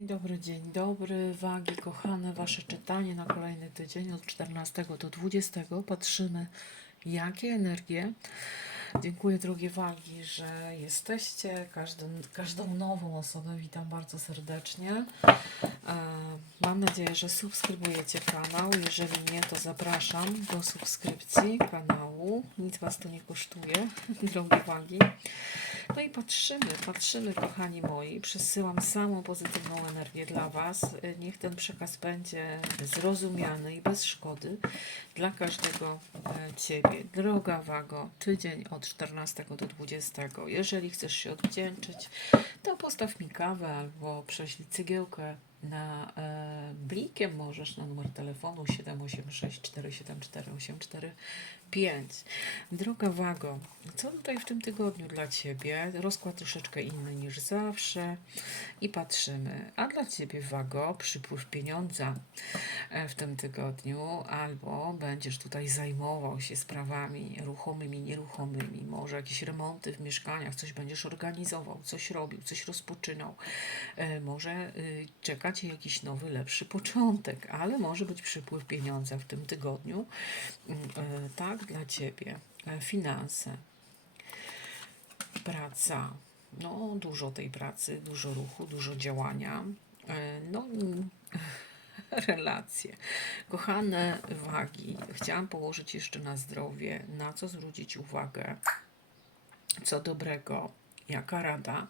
Dobry, dzień dobry, wagi kochane, Wasze czytanie na kolejny tydzień od 14 do 20. Patrzymy, jakie energie. Dziękuję, drogie wagi, że jesteście. Każdą, każdą nową osobę witam bardzo serdecznie. E, Mam nadzieję, że subskrybujecie kanał. Jeżeli nie, to zapraszam do subskrypcji kanału. Nic Was to nie kosztuje, drogie wagi. No i patrzymy, patrzymy, kochani moi. Przesyłam samą pozytywną energię dla Was. Niech ten przekaz będzie zrozumiany i bez szkody dla każdego e, Ciebie. Droga Wago, tydzień od 14 do 20. Jeżeli chcesz się odwdzięczyć, to postaw mi kawę albo prześlij cygiełkę na e, blikiem możesz na numer telefonu 786 474 845. Droga Wago, co tutaj w tym tygodniu dla Ciebie? Rozkład troszeczkę inny niż zawsze i patrzymy. A dla Ciebie, Wago, przypływ pieniądza e, w tym tygodniu, albo będziesz tutaj zajmował się sprawami ruchomymi, nieruchomymi, może jakieś remonty w mieszkaniach, coś będziesz organizował, coś robił, coś rozpoczynał. E, Może y, czeka Cię jakiś nowy, lepszy początek, ale może być przypływ pieniądza w tym tygodniu. Mm, e, Tak, dla Ciebie. E, Finanse praca. No, dużo tej pracy, dużo ruchu, dużo działania. E, No, relacje. Kochane wagi, chciałam położyć jeszcze na zdrowie, na co zwrócić uwagę, co dobrego, jaka rada.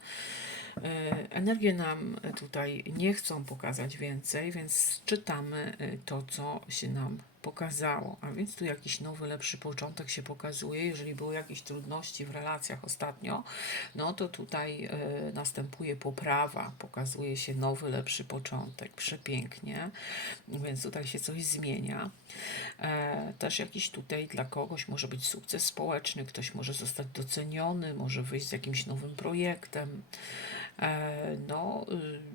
E, Energie nam tutaj nie chcą pokazać więcej, więc czytamy e, to, co się nam pokazało. A więc tu jakiś nowy, lepszy początek się pokazuje. Jeżeli były jakieś trudności w relacjach ostatnio, no to tutaj e, następuje poprawa, pokazuje się nowy, lepszy początek. Przepięknie, więc tutaj się coś zmienia. E, też jakiś tutaj dla kogoś może być sukces społeczny, ktoś może zostać doceniony, może wyjść z jakimś nowym projektem. E, No,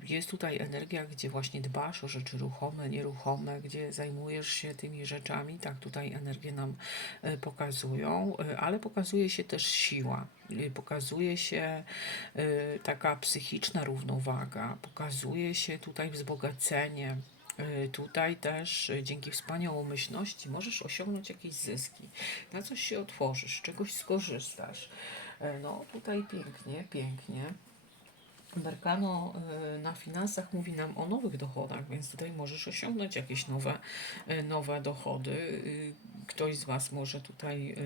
y, jest tutaj energia, gdzie właśnie dbasz o rzeczy ruchome, nieruchome, gdzie zajmujesz się tymi rzeczami. Tak, tutaj energie nam e, pokazują, e, ale pokazuje się też siła. Y, Pokazuje się y, taka psychiczna równowaga, pokazuje się tutaj wzbogacenie. Tutaj też dzięki wspaniałomyślności możesz osiągnąć jakieś zyski, na coś się otworzysz, czegoś skorzystasz. No, tutaj pięknie, pięknie. Berkano y, na finansach mówi nam o nowych dochodach, więc tutaj możesz osiągnąć jakieś nowe, y, nowe dochody. Y, Ktoś z Was może tutaj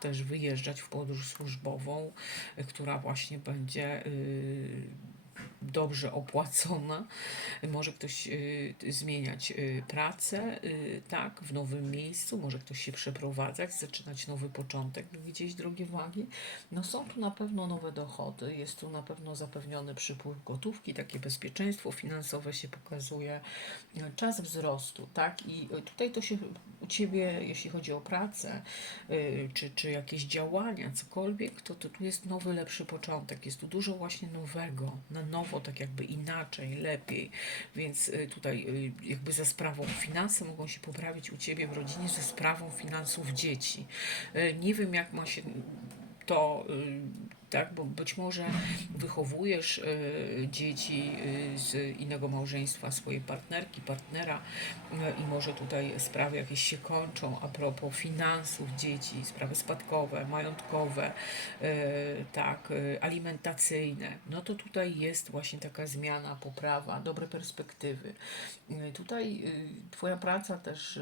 też wyjeżdżać w podróż służbową, która właśnie będzie dobrze opłacona. Może ktoś y, zmieniać y, pracę, y, tak, w nowym miejscu, może ktoś się przeprowadzać, zaczynać nowy początek gdzieś, drogie wagi. No są tu na pewno nowe dochody, jest tu na pewno zapewniony przypływ gotówki, takie bezpieczeństwo finansowe się pokazuje, czas wzrostu, tak? I tutaj to się u Ciebie, jeśli chodzi o pracę, czy, czy jakieś działania, cokolwiek, to, to tu jest nowy, lepszy początek, jest tu dużo właśnie nowego, na nowo, tak jakby inaczej, lepiej, więc y, tutaj y, jakby za sprawą finanse mogą się poprawić u Ciebie w rodzinie, ze sprawą finansów dzieci. Y, Nie wiem, jak ma się to, y, tak, bo być może wychowujesz y, dzieci y, z innego małżeństwa, swojej partnerki, partnera y, i może tutaj sprawy jakieś się kończą a propos finansów dzieci, sprawy spadkowe, majątkowe, tak, alimentacyjne. No to tutaj jest właśnie taka zmiana, poprawa, dobre perspektywy. Tutaj Twoja praca też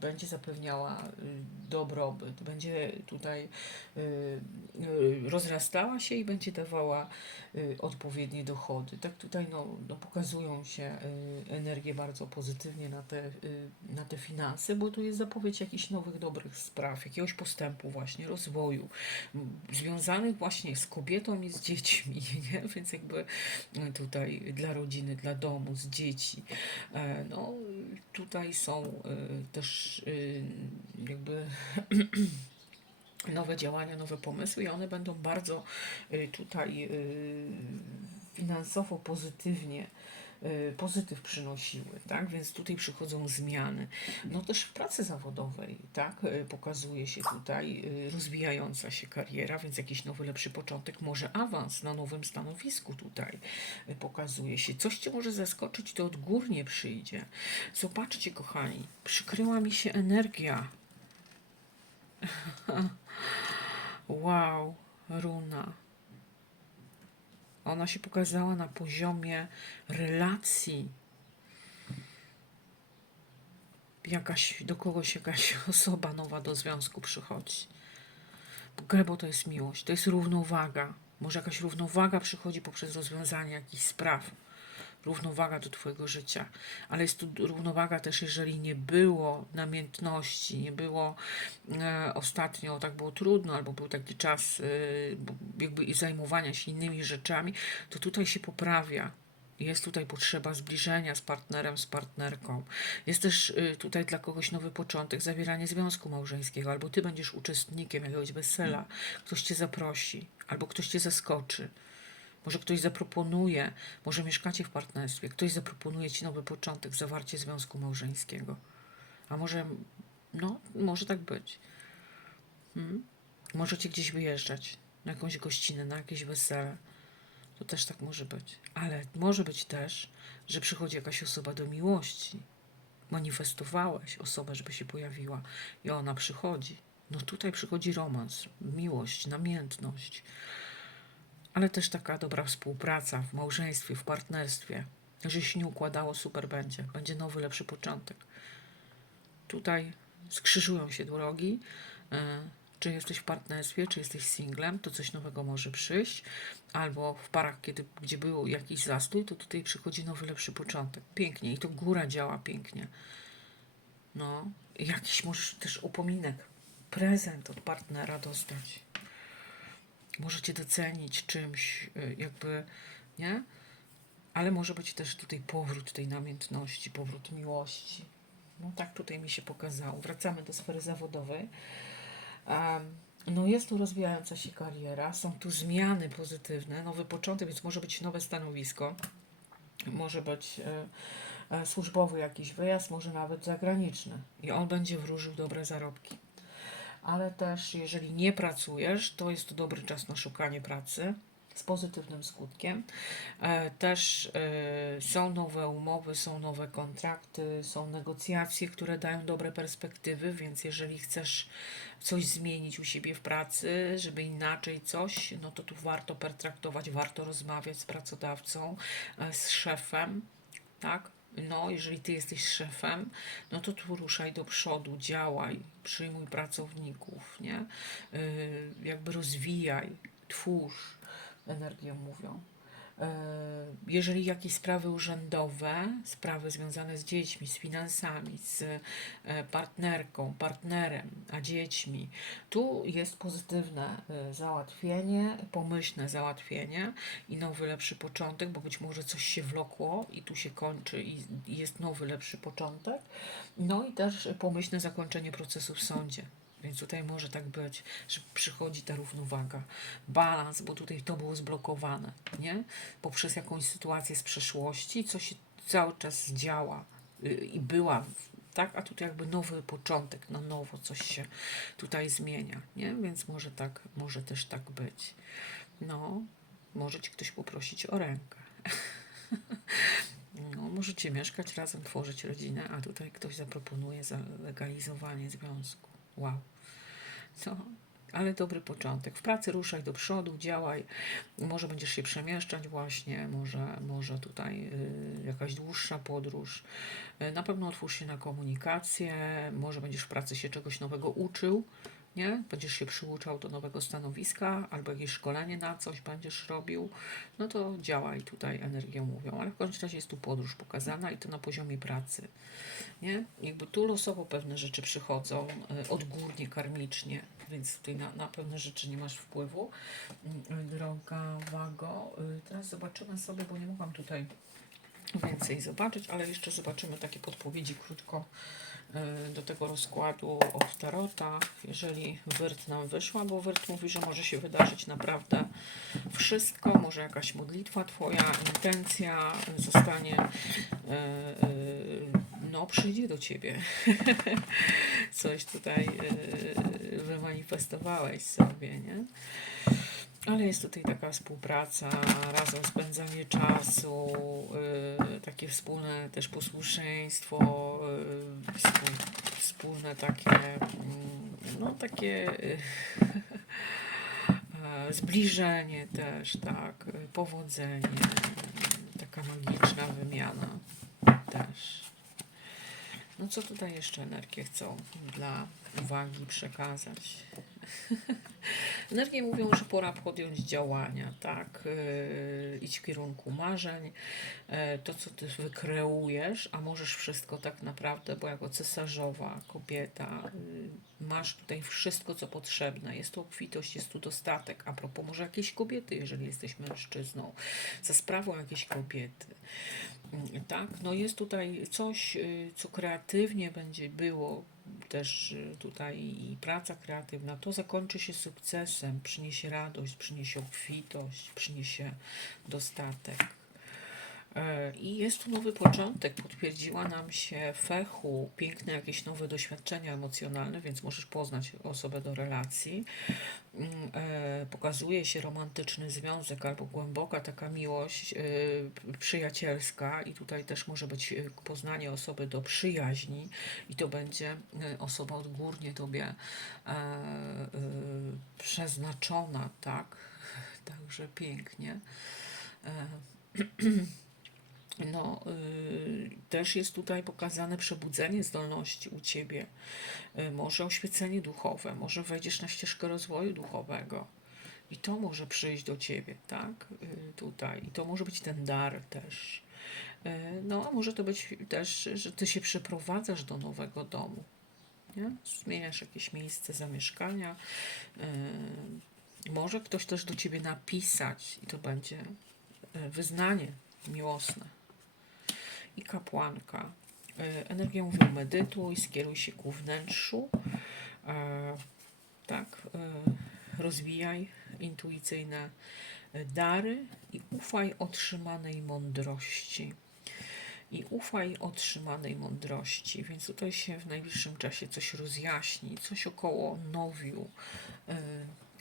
będzie zapewniała y, dobrobyt, będzie tutaj y, y, rozrastała się i będzie dawała odpowiednie dochody. Tak tutaj no, no pokazują się energie bardzo pozytywnie na te, na te finanse, bo tu jest zapowiedź jakichś nowych, dobrych spraw, jakiegoś postępu właśnie, rozwoju, związanych właśnie z kobietą i z dziećmi, nie? więc jakby tutaj dla rodziny, dla domu, z dzieci. E, No, tutaj są y, też y, jakby nowe działania, nowe pomysły i one będą bardzo y, tutaj finansowo pozytywnie, pozytyw przynosiły, tak? Więc tutaj przychodzą zmiany. No też w pracy zawodowej, tak? Y, Pokazuje się tutaj y, rozwijająca się kariera, więc jakiś nowy, lepszy początek, może awans na nowym stanowisku tutaj y, pokazuje się. Coś Cię może zaskoczyć, to odgórnie przyjdzie. Zobaczcie, kochani, przykryła mi się energia. Wow, runa. Ona się pokazała na poziomie relacji. Jakaś, do kogoś jakaś osoba nowa do związku przychodzi. Bo to jest miłość, to jest równowaga. Może jakaś równowaga przychodzi poprzez rozwiązanie jakichś spraw. Równowaga do Twojego życia. Ale jest tu równowaga też, jeżeli nie było namiętności, nie było e, ostatnio, tak było trudno, albo był taki czas e, jakby i zajmowania się innymi rzeczami, to tutaj się poprawia. Jest tutaj potrzeba zbliżenia z partnerem, z partnerką. Jest też y, tutaj dla kogoś nowy początek, zawieranie związku małżeńskiego, albo ty będziesz uczestnikiem jakiegoś wesela, ktoś cię zaprosi, albo ktoś cię zaskoczy. Może ktoś zaproponuje, może mieszkacie w partnerstwie, ktoś zaproponuje ci nowy początek, zawarcie związku małżeńskiego. A może, no, może tak być. Hmm? Możecie gdzieś wyjeżdżać, na jakąś gościnę, na jakieś wesele. To też tak może być. Ale może być też, że przychodzi jakaś osoba do miłości. Manifestowałeś osobę, żeby się pojawiła i ona przychodzi. No tutaj przychodzi romans, miłość, namiętność, ale też taka dobra współpraca w małżeństwie, w partnerstwie. Jeżeli się nie układało, super będzie. Będzie nowy, lepszy początek. Tutaj skrzyżują się drogi. e, Czy jesteś w partnerstwie, czy jesteś singlem, to coś nowego może przyjść. Albo w parach, kiedy, gdzie był jakiś zastój, to tutaj przychodzi nowy, lepszy początek. Pięknie. I to góra działa pięknie. No, jakiś możesz też upominek, prezent od partnera dostać. Możecie docenić czymś, y, jakby, nie? Ale może być też tutaj powrót tej namiętności, powrót miłości. No tak tutaj mi się pokazało. Wracamy do sfery zawodowej. Em, no jest tu rozwijająca się kariera, są tu zmiany pozytywne, nowy początek, więc może być nowe stanowisko, może być e, e, służbowy jakiś wyjazd, może nawet zagraniczny i on będzie wróżył dobre zarobki. Ale też jeżeli nie pracujesz, to jest to dobry czas na szukanie pracy z pozytywnym skutkiem. E, Też e, są nowe umowy, są nowe kontrakty, są negocjacje, które dają dobre perspektywy, więc jeżeli chcesz coś zmienić u siebie w pracy, żeby inaczej coś, no to tu warto pertraktować, warto rozmawiać z pracodawcą, e, z szefem, tak? No, jeżeli ty jesteś szefem, no to tu ruszaj do przodu, działaj, przyjmuj pracowników, nie? Yy, jakby rozwijaj, twórz, energią mówią. Yy, Jeżeli jakieś sprawy urzędowe, sprawy związane z dziećmi, z finansami, z e, partnerką, partnerem, a dziećmi, tu jest pozytywne e, załatwienie, pomyślne załatwienie i nowy, lepszy początek, bo być może coś się wlokło i tu się kończy i jest nowy, lepszy początek. No i też pomyślne zakończenie procesu w sądzie. Więc tutaj może tak być, że przychodzi ta równowaga, balans, bo tutaj to było zblokowane, nie? Poprzez jakąś sytuację z przeszłości, co się cały czas działa y, i była, tak? A tutaj jakby nowy początek, na nowo coś się tutaj zmienia, nie? Więc może tak, może też tak być. No, może ci ktoś poprosić o rękę. No, możecie mieszkać razem, tworzyć rodzinę, a tutaj ktoś zaproponuje zalegalizowanie związku. Wow. No, ale dobry początek. W pracy ruszaj do przodu, działaj. Może będziesz się przemieszczać właśnie, może, może tutaj y, jakaś dłuższa podróż. Y, na pewno otwórz się na komunikację, może będziesz w pracy się czegoś nowego uczył, nie? Będziesz się przyuczał do nowego stanowiska, albo jakieś szkolenie na coś będziesz robił, no to działaj tutaj, energię mówią, ale w każdym razie jest tu podróż pokazana i to na poziomie pracy, nie? Jakby tu losowo pewne rzeczy przychodzą, y, odgórnie, karmicznie, więc tutaj na, na pewne rzeczy nie masz wpływu. Y, Droga Wago, y, teraz zobaczymy sobie, bo nie mogłam tutaj więcej zobaczyć, ale jeszcze zobaczymy takie podpowiedzi krótko do tego rozkładu od Tarota, jeżeli wyrt nam wyszła, bo wyrt mówi, że może się wydarzyć naprawdę wszystko, może jakaś modlitwa Twoja, intencja zostanie, y, y, no przyjdzie do Ciebie. Coś tutaj y, wymanifestowałeś sobie, nie? Ale jest tutaj taka współpraca, razem spędzanie czasu, y, takie wspólne też posłuszeństwo, y, współ, wspólne takie, mm, no takie y, zbliżenie też, tak, powodzenie, taka magiczna wymiana też. No co tutaj jeszcze energie chcą dla uwagi przekazać? Energie mówią, że pora podjąć działania, tak? Yy, idź w kierunku marzeń, yy, to co ty wykreujesz, a możesz wszystko tak naprawdę, bo jako cesarzowa kobieta yy, masz tutaj wszystko, co potrzebne. Jest tu obfitość, jest tu dostatek. A propos może jakiejś kobiety, jeżeli jesteś mężczyzną, za sprawą jakiejś kobiety. Mm, Tak, no jest tutaj coś, y, co kreatywnie będzie było też y, tutaj i praca kreatywna, to zakończy się sukcesem, przyniesie radość, przyniesie obfitość, przyniesie dostatek. E, I jest tu nowy początek. Potwierdziła nam się fechu, piękne jakieś nowe doświadczenia emocjonalne, więc możesz poznać osobę do relacji. Mm, e, Pokazuje się romantyczny związek albo głęboka taka miłość e, przyjacielska, i tutaj też może być poznanie osoby do przyjaźni, i to będzie osoba odgórnie tobie przeznaczona, tak? Także pięknie. No, y, też jest tutaj pokazane przebudzenie zdolności u ciebie. Y, może oświecenie duchowe, może wejdziesz na ścieżkę rozwoju duchowego. I to może przyjść do ciebie, tak? Y, tutaj. I to może być ten dar też. No, a może to być też, że ty się przeprowadzasz do nowego domu. Nie? Zmieniasz jakieś miejsce zamieszkania. Może ktoś też do ciebie napisać i to będzie wyznanie miłosne i kapłanka. E, Energia mówią medytuj, skieruj się ku wnętrzu. E, tak, e, rozwijaj intuicyjne dary i ufaj otrzymanej mądrości. I ufaj otrzymanej mądrości, więc tutaj się w najbliższym czasie coś rozjaśni, coś około nowiu.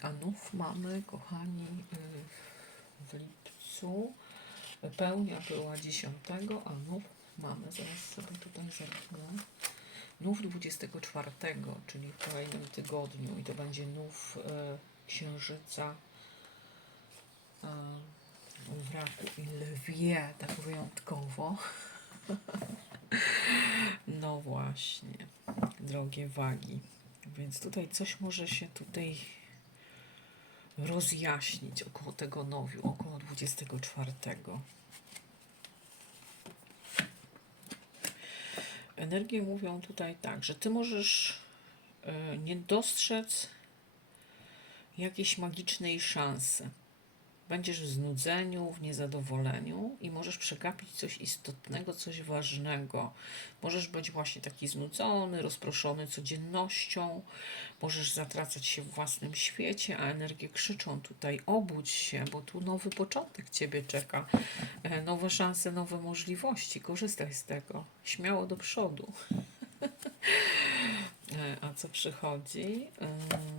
A nów mamy, kochani, w lipcu. Pełnia była 10, a nów mamy, zaraz sobie tutaj zerknę. Nów 24, czyli w kolejnym tygodniu i to będzie nów e, księżyca e, w raku i lwie, tak wyjątkowo. no właśnie, drogie wagi. Więc tutaj coś może się tutaj rozjaśnić około tego nowiu, około 24. Energie mówią tutaj tak, że ty możesz e, nie dostrzec jakiejś magicznej szansy. Będziesz w znudzeniu, w niezadowoleniu i możesz przegapić coś istotnego, coś ważnego. Możesz być właśnie taki znudzony, rozproszony codziennością, możesz zatracać się w własnym świecie, a energie krzyczą tutaj: obudź się, bo tu nowy początek ciebie czeka. E, Nowe szanse, nowe możliwości. Korzystaj z tego. Śmiało do przodu. E, A co przychodzi? E,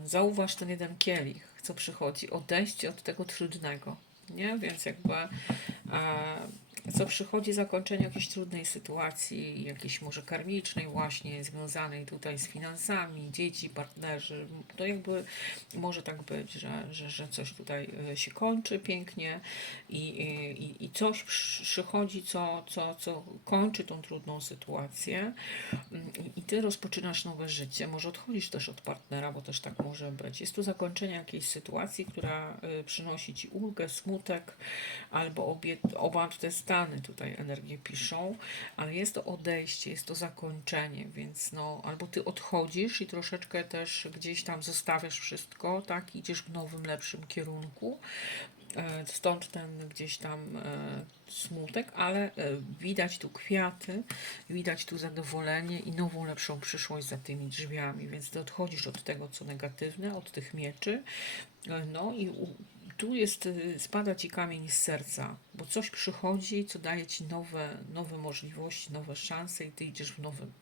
Zauważ ten jeden kielich, co przychodzi. Odejście od tego trudnego. Nie? Więc jakby e, co przychodzi zakończenie jakiejś trudnej sytuacji, jakiejś może karmicznej właśnie, związanej tutaj z finansami, dzieci, partnerzy, to jakby może tak być, że, że, że coś tutaj e, się kończy pięknie i, i, i coś przy- przychodzi, co, co, co kończy tą trudną sytuację. Mm, i, ty rozpoczynasz nowe życie, może odchodzisz też od partnera, bo też tak może być. Jest tu zakończenie jakiejś sytuacji, która y, przynosi ci ulgę, smutek, albo obie, oba te stany tutaj energie piszą, ale jest to odejście, jest to zakończenie, więc no, albo ty odchodzisz i troszeczkę też gdzieś tam zostawiasz wszystko, tak, idziesz w nowym, lepszym kierunku, E, Stąd ten gdzieś tam e, smutek, ale e, widać tu kwiaty, widać tu zadowolenie i nową, lepszą przyszłość za tymi drzwiami, więc ty odchodzisz od tego, co negatywne, od tych mieczy. No i tu jest, e, spada ci kamień z serca, bo coś przychodzi, co daje ci nowe, nowe możliwości, nowe szanse i ty idziesz w nowym.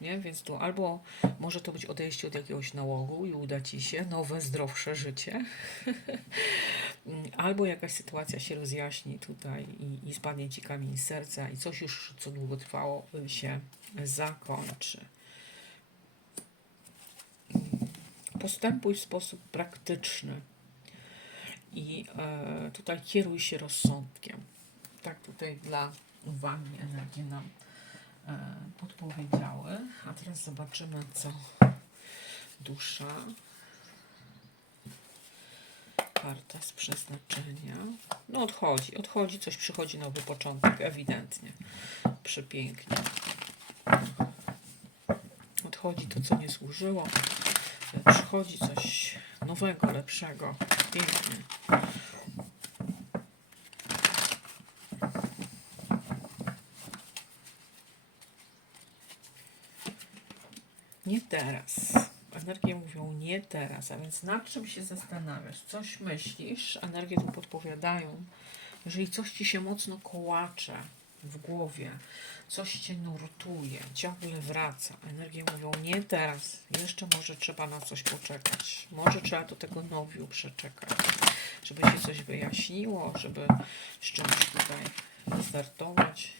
Nie? Więc tu albo może to być odejście od jakiegoś nałogu i uda ci się nowe, zdrowsze życie. Albo jakaś sytuacja się rozjaśni tutaj i, i spadnie ci kamień z serca i coś już, co długo trwało, y, się zakończy. Postępuj w sposób praktyczny i e, tutaj kieruj się rozsądkiem. Tak tutaj dla uwagi energie nam e, podpowiedziały. A teraz zobaczymy, co dusza Karta z przeznaczenia. No odchodzi, odchodzi, coś przychodzi, nowy początek, ewidentnie. Przepięknie. Odchodzi to, co nie służyło. Przychodzi coś nowego, lepszego. Pięknie. Nie teraz. Energie mówią nie teraz, a więc nad czym się zastanawiasz? Coś myślisz? Energie tu podpowiadają. Jeżeli coś ci się mocno kołacze w głowie, coś cię nurtuje, ciągle wraca. Energie mówią nie teraz. Jeszcze może trzeba na coś poczekać. Może trzeba do tego nowiu przeczekać, żeby się coś wyjaśniło, żeby z czymś tutaj startować.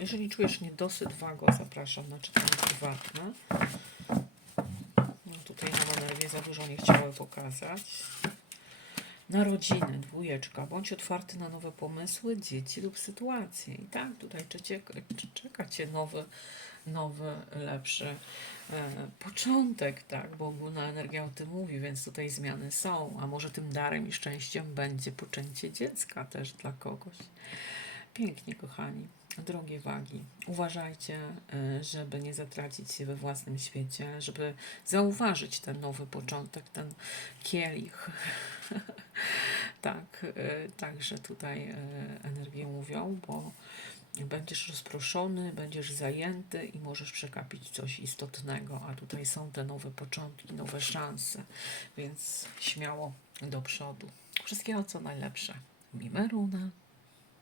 Jeżeli czujesz niedosyt wago, zapraszam na czytanie prywatne. No tutaj nam energie za dużo nie chciały pokazać. Narodziny, dwójeczka. Bądź otwarty na nowe pomysły, dzieci lub sytuacje. I tak, tutaj czecie, czeka Cię nowy, nowy, lepszy e, początek, tak? Bo ogólna energia o tym mówi, więc tutaj zmiany są. A może tym darem i szczęściem będzie poczęcie dziecka też dla kogoś. Pięknie, kochani. Drogie wagi, uważajcie, y, żeby nie zatracić się we własnym świecie, żeby zauważyć ten nowy początek, ten kielich. tak, y, także tutaj y, energie mówią, bo będziesz rozproszony, będziesz zajęty i możesz przekapić coś istotnego, a tutaj są te nowe początki, nowe szanse, więc śmiało do przodu. Wszystkiego co najlepsze. Mimeruna.